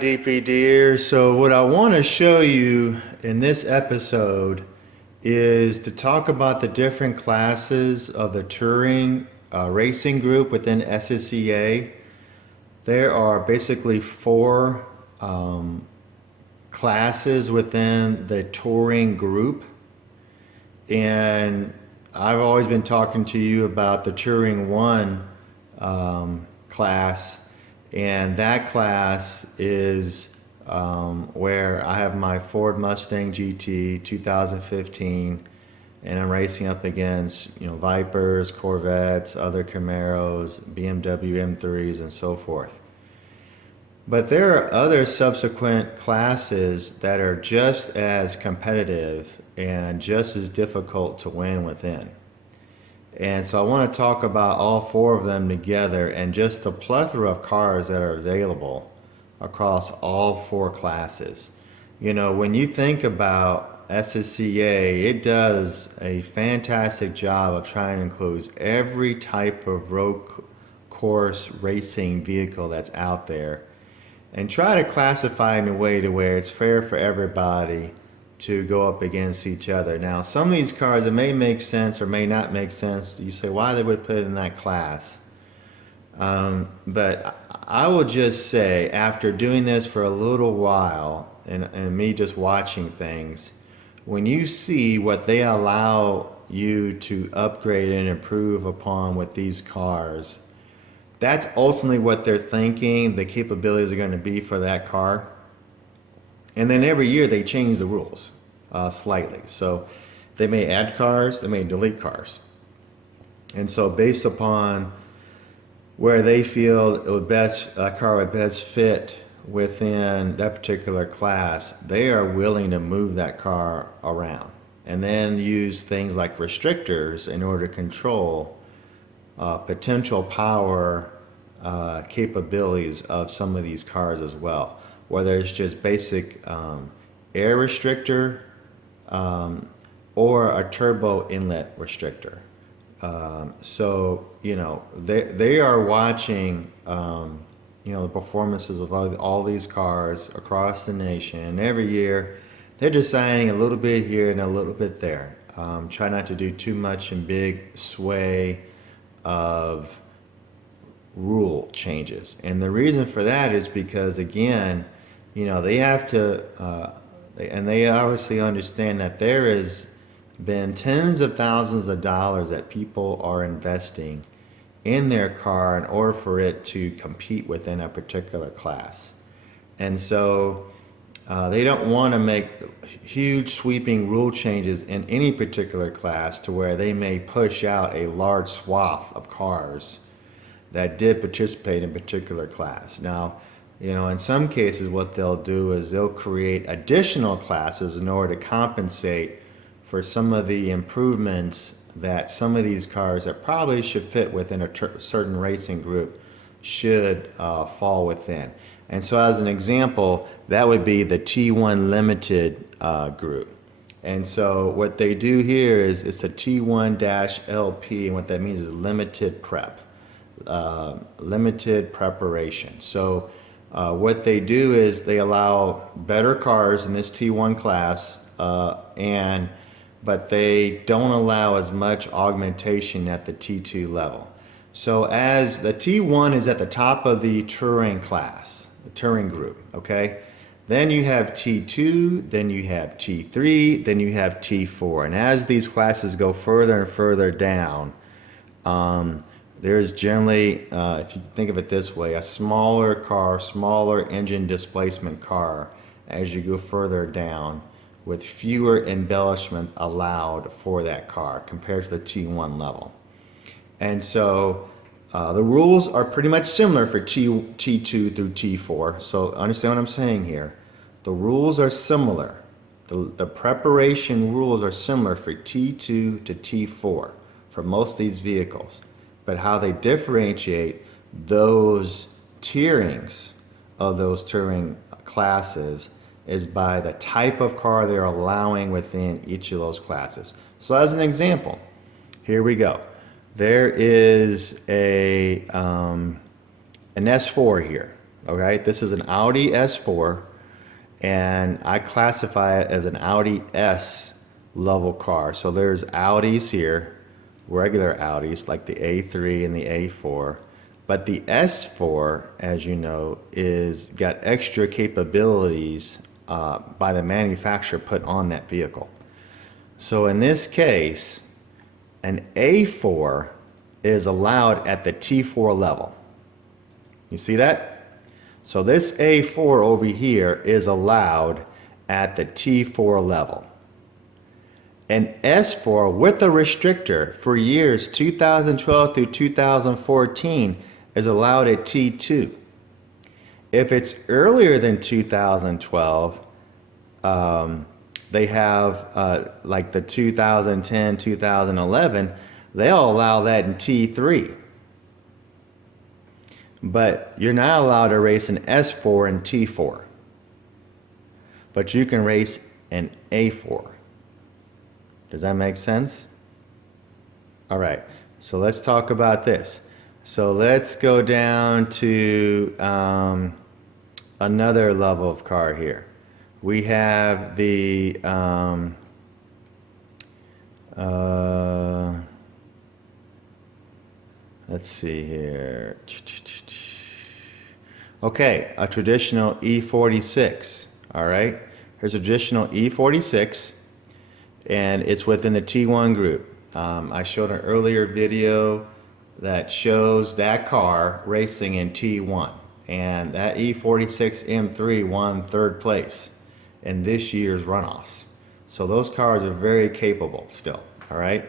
DPDers. So what I want to show you in this episode is to talk about the different classes of the touring racing group within SCCA. There are basically four classes within the touring group, and I've always been talking to you about the Touring 1 class, and that class is where I have my Ford Mustang GT 2015, and I'm racing up against Vipers, Corvettes, other Camaros, Bmw M3s, and so forth. But there are other subsequent classes that are just as competitive and just as difficult to win within. And so I want to talk about all four of them together and just the plethora of cars that are available across all four classes. When you think about SCCA, it does a fantastic job of trying to include every type of road course racing vehicle that's out there and try to classify in a way to where it's fair for everybody to go up against each other. Now, some of these cars, it may make sense or may not make sense. You say why they would put it in that class. But I will just say, after doing this for a little while and me just watching things, when you see what they allow you to upgrade and improve upon with these cars, that's ultimately what they're thinking the capabilities are going to be for that car. And then every year they change the rules slightly. So they may add cars, they may delete cars. And so based upon where they feel a car would best fit within that particular class, they are willing to move that car around and then use things like restrictors in order to control potential power capabilities of some of these cars as well, whether it's just basic air restrictor or a turbo inlet restrictor. So they are watching the performances of all these cars across the nation, and every year they're deciding a little bit here and a little bit there. Try not to do too much in big sway of rule changes, and the reason for that is because, again, they have to and they obviously understand that there has been tens of thousands of dollars that people are investing in their car in order for it to compete within a particular class. And so they don't want to make huge sweeping rule changes in any particular class to where they may push out a large swath of cars that did participate in a particular class. Now, in some cases what they'll do is they'll create additional classes in order to compensate for some of the improvements that some of these cars that probably should fit within a certain racing group should fall within. And so as an example, that would be the T1 Limited group. And so what they do here is it's a T1-LP, and what that means is limited prep, limited preparation. So what they do is they allow better cars in this T1 class, but they don't allow as much augmentation at the T2 level. So as the T1 is at the top of the touring class, the touring group, okay? Then you have T2, then you have T3, then you have T4. And as these classes go further and further down, there's generally, if you think of it this way, a smaller car, smaller engine displacement car as you go further down, with fewer embellishments allowed for that car compared to the T1 level. And so the rules are pretty much similar for T2 through T4. So understand what I'm saying here. The rules are similar. The preparation rules are similar for T2 to T4 for most of these vehicles. But how they differentiate those tierings of those touring classes is by the type of car they're allowing within each of those classes. So as an example, here we go. There is an S4 here. Okay, this is an Audi S4, and I classify it as an Audi S level car. So there's Audis here, regular Audis like the A3 and the A4, but the S4, as you know, is got extra capabilities by the manufacturer put on that vehicle. So in this case, an A4 is allowed at the T4 level. You see that? So this A4 over here is allowed at the T4 level. An S4 with a restrictor for years 2012 through 2014 is allowed at T2. If it's earlier than 2012, they have like the 2010, 2011, they'll allow that in T3. But you're not allowed to race an S4 in T4. But you can race an A4. Does that make sense? All right, so let's talk about this. So let's go down to another level of car here. We have the let's see here. Okay, a traditional E46. All right, here's a traditional E46, and it's within the T1 group. I showed an earlier video that shows that car racing in T1, and that E46 M3 won 3rd place in this year's runoffs. So those cars are very capable still. All right,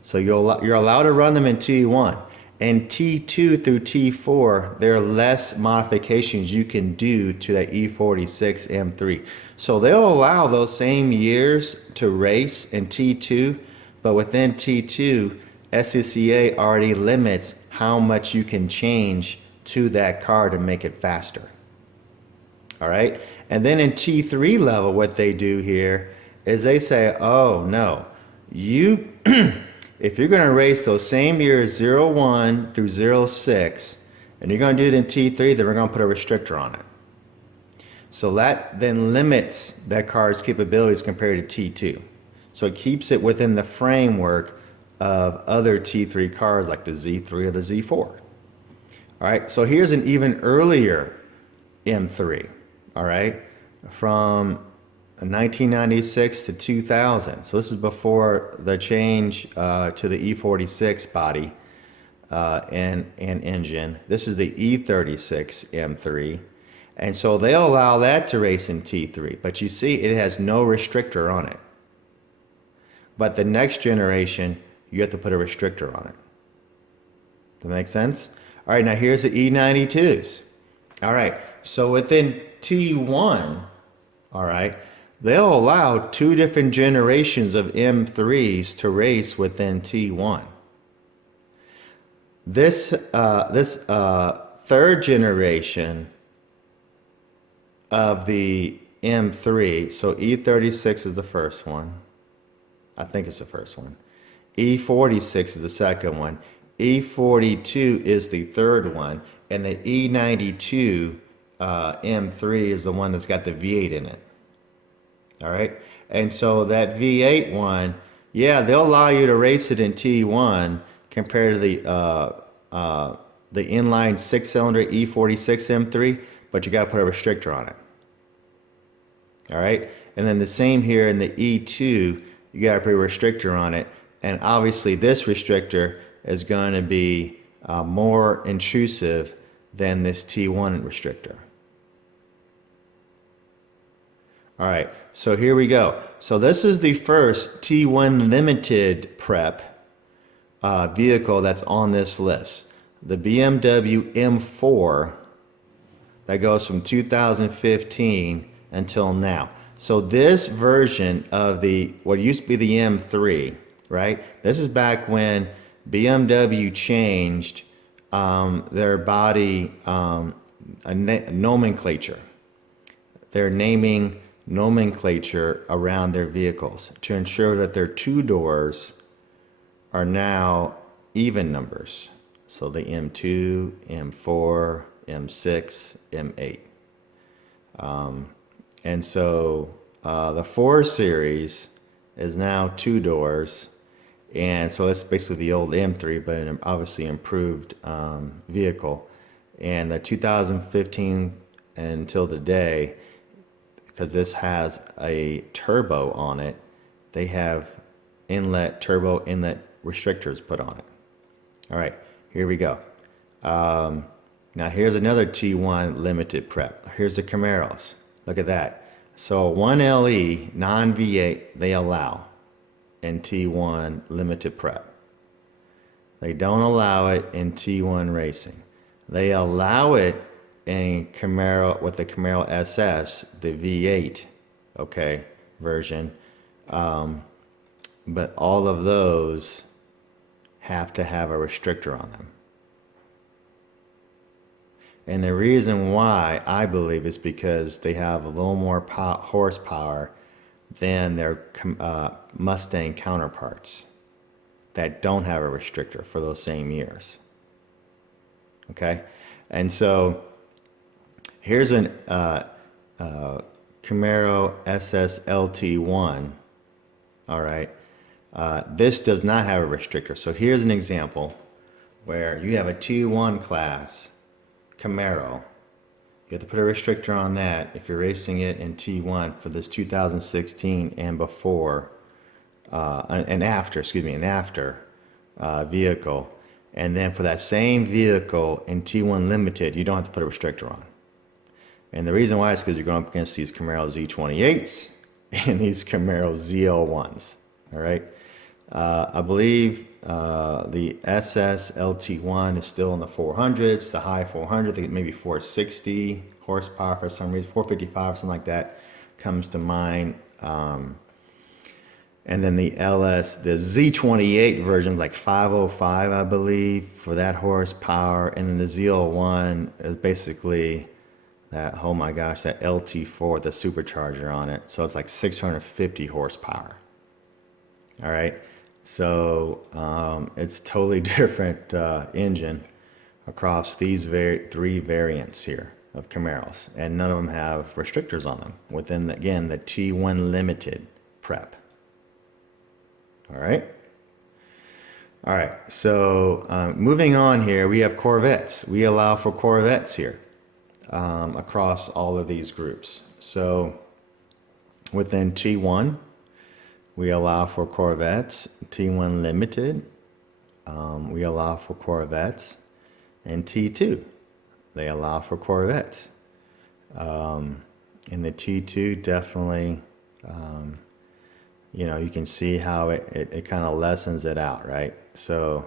so you're allowed to run them in T1. And T2 through T4, there are less modifications you can do to that E46 M3. So they'll allow those same years to race in T2, but within T2, SCCA already limits how much you can change to that car to make it faster. All right? And then in T3 level, what they do here is they say, oh no, you if you're going to race those same years 01 through 06, and you're going to do it in T3, then we're going to put a restrictor on it. So that then limits that car's capabilities compared to T2. So it keeps it within the framework of other T3 cars like the Z3 or the Z4. All right, so here's an even earlier M3, all right, from 1996 to 2000. So this is before the change to the E46 body and engine. This is the E36 M3. And so they'll allow that to race in T3. But you see, it has no restrictor on it. But the next generation, you have to put a restrictor on it. Does that make sense? All right, now here's the E92s. All right, so within T1, all right, they'll allow 2 different generations of M3s to race within T1. This 3rd generation of the M3, so E36 is the first one. I think it's the first one. E46 is the second one. E42 is the third one. And the E92 M3 is the one that's got the V8 in it. All right, and so that V8 one, yeah, they'll allow you to race it in T1 compared to the inline 6-cylinder E46 M3, but you got to put a restrictor on it. All right, and then the same here in the E2, you got to put a restrictor on it, and obviously this restrictor is going to be more intrusive than this T1 restrictor. All right, so here we go. So this is the first T1 limited prep vehicle that's on this list. The Bmw M4 that goes from 2015 until now. So this version of the what used to be the M3, right? This is back when BMW changed their body nomenclature. Their naming nomenclature around their vehicles to ensure that their 2 doors are now even numbers. So the M2, M4, M6, M8. And so the 4 Series is now 2 doors. And so it's basically the old M3, but an obviously improved vehicle. And the 2015 until today, because this has a turbo on it, they have turbo inlet restrictors put on it. All right, here we go. Now here's another T1 limited prep. Here's the Camaros. Look at that. So 1LE non-V8 they allow in T1 limited prep. They don't allow it in T1 racing. They allow it in Camaro with the Camaro SS, the V8, okay, version. But all of those have to have a restrictor on them. And the reason why, I believe, is because they have a little more horsepower than their Mustang counterparts that don't have a restrictor for those same years. Okay? And so here's an Camaro Ss Lt1. All right? This does not have a restrictor. So here's an example where you have a T1 class Camaro. You have to put a restrictor on that if you're racing it in T1 for this 2016 and before, and after vehicle. And then for that same vehicle in T1 Limited, you don't have to put a restrictor on. And the reason why is because you're going up against these Camaro Z28s and these Camaro ZL1s. All right. I believe the SS Lt1 is still in the 400s, the high 400s, maybe 460 horsepower for some reason, 455, something like that comes to mind. And then the Z28 version is like 505, I believe, for that horsepower. And then the ZL1 is basically that, oh my gosh, that LT4 with the supercharger on it. So it's like 650 horsepower. All right. So it's totally different engine across these three variants here of Camaros, and none of them have restrictors on them within, again, the T1 Limited prep. All right. All right. So moving on here, we have Corvettes. We allow for Corvettes here across all of these groups. So within T1, we allow for Corvettes. T1 Limited, we allow for Corvettes. And T2, they allow for Corvettes. In the T2, definitely, you know, you can see how it kind of lessens it out, right? So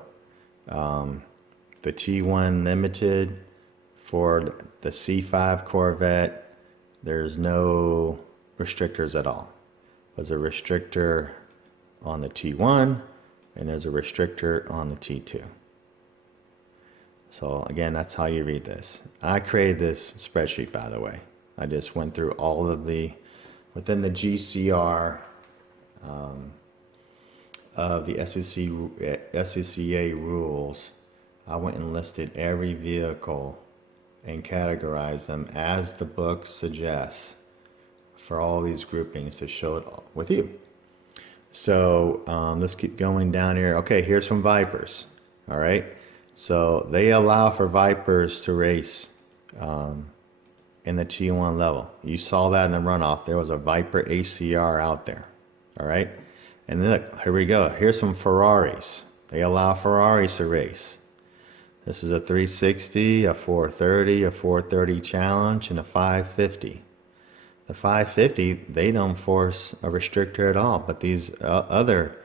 the T1 Limited for the C5 Corvette, there's no restrictors at all. There's a restrictor on the T1 and there's a restrictor on the T2. So again, that's how you read this. I created this spreadsheet, by the way. I just went through all of within the GCR of the SCCA rules. I went and listed every vehicle and categorized them as the book suggests for all these groupings to show it with you. So let's keep going down here. Okay, here's some Vipers. All right. So they allow for Vipers to race in the T1 level. You saw that in the runoff. There was a Viper ACR out there. All right. And then look, here we go. Here's some Ferraris. They allow Ferraris to race. This is a 360, a 430, a 430 Challenge, and a 550. The 550, they don't force a restrictor at all, but these other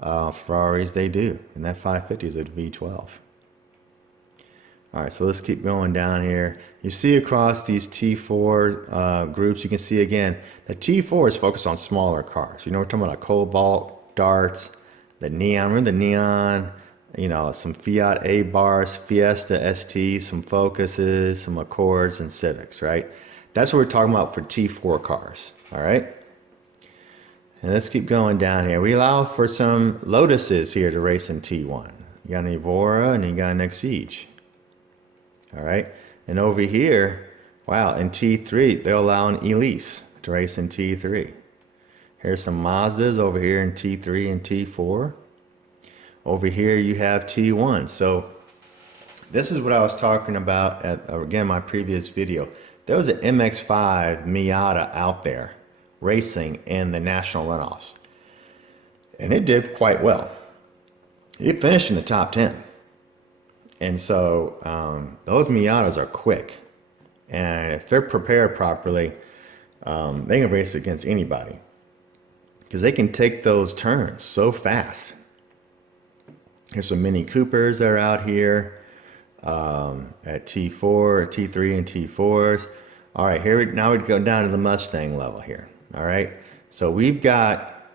Ferraris, they do. And that 550 is a V12. All right, so let's keep going down here. You see across these T4 groups, you can see again, the T4 is focused on smaller cars. You know, we're talking about a Cobalt, Darts, the Neon. Remember the Neon? You know, some Fiat A-Bars, Fiesta ST, some Focuses, some Accords, and Civics, right? That's what we're talking about for T4 cars, all right? And let's keep going down here. We allow for some Lotuses here to race in T1. You got an Evora and you got an Exige. All right. And over here, wow, in T3, they'll allow an Elise to race in T3. Here's some Mazdas over here in T3 and T4. Over here you have T1. So this is what I was talking about at, again, my previous video. There was an MX-5 Miata out there racing in the national runoffs. And it did quite well. It finished in the top 10. And so those Miatas are quick. And if they're prepared properly, they can race against anybody. Because they can take those turns so fast. There's some Mini Coopers that are out here at T4, T3, and T4s. All right, now we go down to the Mustang level here. All right, so we've got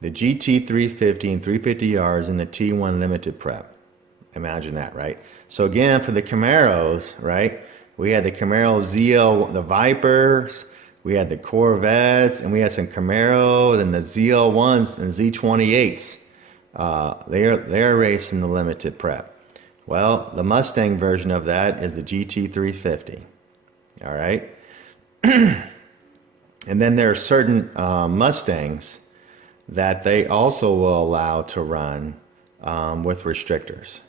the GT 350 and 350Rs in the T1 limited prep. Imagine that, right? So again, for the Camaros, right, we had the Camaro ZL, the Vipers, we had the Corvettes, and we had some Camaros and the ZL1s and Z28s. They're racing the limited prep. Well, the Mustang version of that is the GT 350. All right. And then there are certain Mustangs that they also will allow to run with restrictors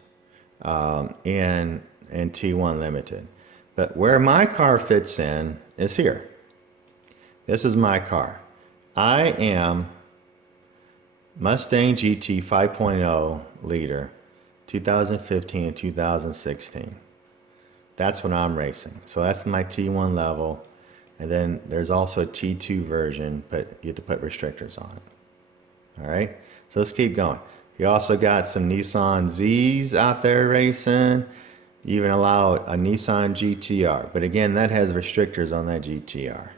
in T1 limited. But where my car fits in is here. This is my car. I am Mustang GT 5.0 liter, 2015 and 2016. That's what I'm racing. So that's my T1 level. And then there's also a T2 version, but you have to put restrictors on it. All right, so let's keep going. You also got some Nissan Zs out there racing. You even allow a Nissan GTR, but again, that has restrictors on that GTR.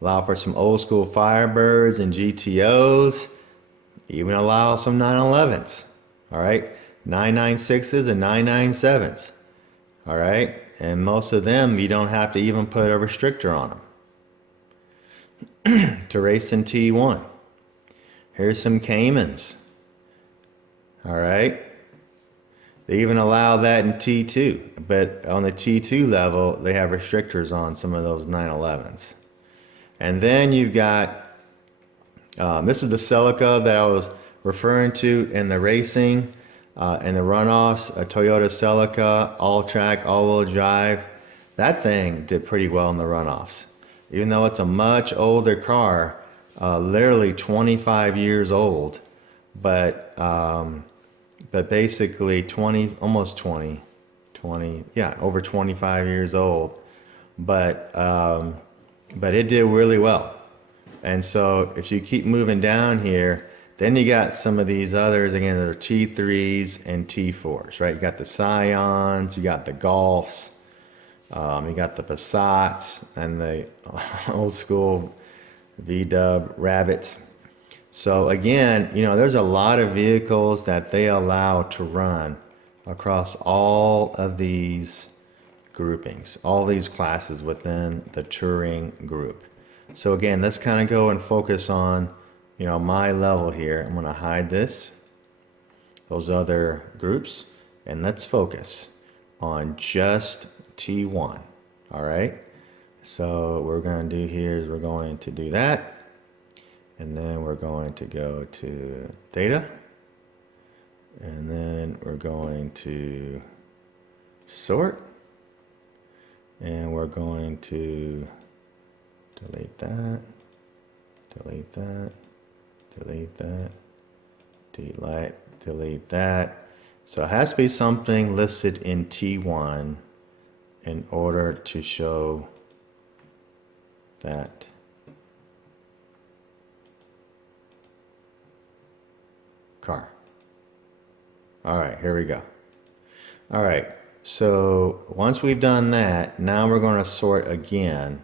Allow for some old school Firebirds and GTOs. Even allow some 911s. All right, 996s and 997s. All right, and most of them you don't have to even put a restrictor on them to race in T1. Here's some Caymans. All right, they even allow that in T2, but on the T2 level they have restrictors on some of those 911s. And then you've got this is the Celica that I was referring to in the racing. And the runoffs, a Toyota Celica, all-track, all-wheel drive. That thing did pretty well in the runoffs. Even though it's a much older car, literally 25 years old, but basically 20, almost 20, yeah, over 25 years old. But it did really well. And so if you keep moving down here, then you got some of these others, again, that are T3s and T4s, right? You got the Scions, you got the Golfs, you got the Passats, and the old school V-dub Rabbits. So again, you know, there's a lot of vehicles that they allow to run across all of these groupings, all these classes within the touring group. So again, let's kind of go and focus on, you know, my level here. I'm going to hide this, those other groups, and let's focus on just T1. All right. So what we're going to do here is we're going to do that, and then we're going to go to data, and then we're going to sort, and we're going to delete that, delete that, delete that, delete that. So it has to be something listed in T1 in order to show that car. All right, here we go. All right, so once we've done that, now we're going to sort again,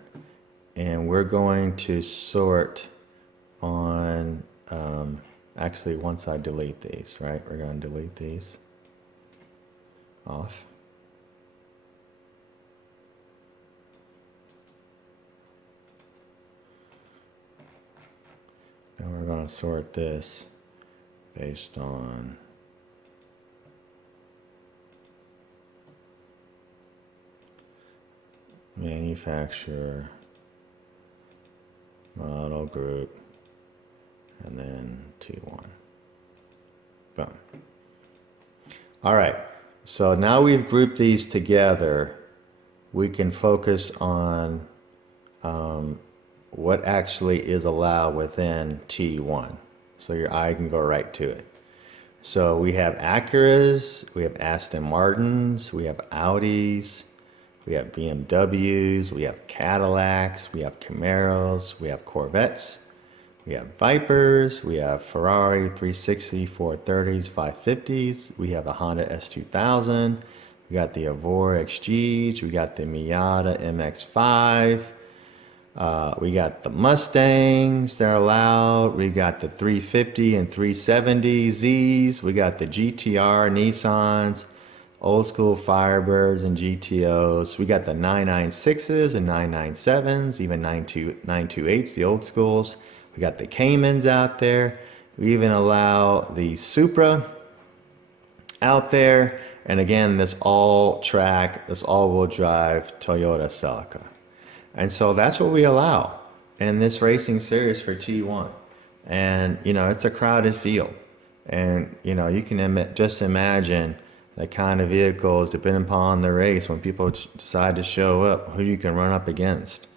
and we're going to sort on actually, once I delete these, right, we're going to delete these off. And we're going to sort this based on manufacturer, model group, and then T1. Boom. All right, so now we've grouped these together, we can focus on what actually is allowed within T1. So your eye can go right to it. So we have Acuras, we have Aston Martins, we have Audis, we have BMWs, we have Cadillacs, we have Camaros, we have Corvettes, we have Vipers, we have Ferrari 360, 430s, 550s, we have a Honda S2000, we got the Evora XG, we got the Miata MX-5, we got the Mustangs that are allowed, we got the 350 and 370 Zs, we got the GTR Nissans, old school Firebirds and GTOs, we got the 996s and 997s, even 928s, the old schools, we got the Caymans out there, we even allow the Supra out there, and again, this all-track, this all-wheel drive Toyota Celica. And so that's what we allow in this racing series for T1. And, you know, it's a crowded field. And, you know, you can just imagine the kind of vehicles, depending upon the race, when people decide to show up, who you can run up against.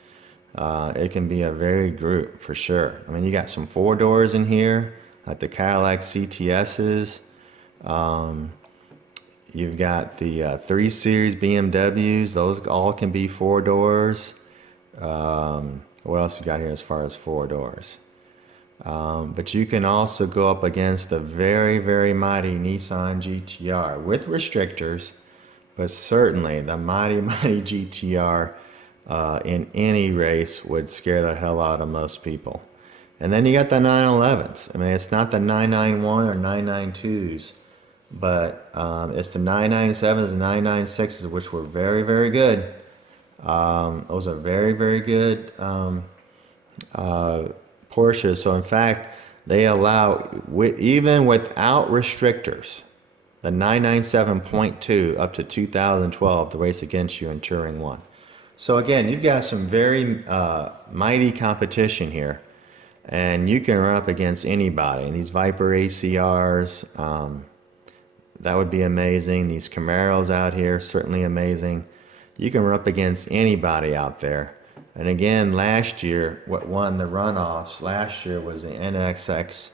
It can be a varied group for sure. I mean, you got some 4-doors in here, like the Cadillac CTSs. You've got the 3 Series BMWs. Those all can be 4 doors. What else you got here as far as 4 doors? But you can also go up against a very, very mighty Nissan GTR with restrictors, but certainly the mighty, mighty GTR in any race would scare the hell out of most people. And then you got the 911s. I mean, it's not the 991 or 992s, but it's the 997s and 996s, which were very, very good. Those are very, very good Porsches. So in fact, they allow, even without restrictors, the 997.2 up to 2012 to race against you in Turing 1. So again, you've got some very mighty competition here, and you can run up against anybody. And these Viper ACRs, that would be amazing. These Camaros out here, certainly amazing. You can run up against anybody out there. And again, last year, what won the runoffs last year was the NXX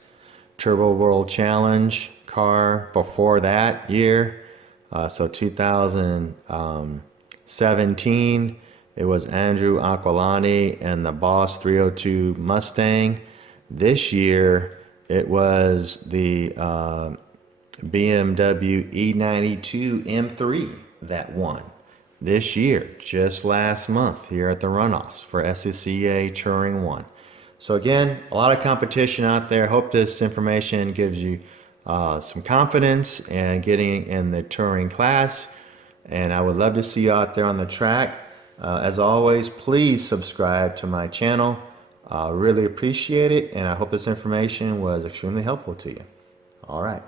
Turbo World Challenge car. Before that year, so 2017, it was Andrew Aquilani and the Boss 302 Mustang. This year, it was the BMW E92 M3 that won. This year, just last month, here at the runoffs for SCCA Turing 1. So again, a lot of competition out there. Hope this information gives you some confidence in getting in the Turing class. And I would love to see you out there on the track. As always, please subscribe to my channel. Really appreciate it. And I hope this information was extremely helpful to you. All right.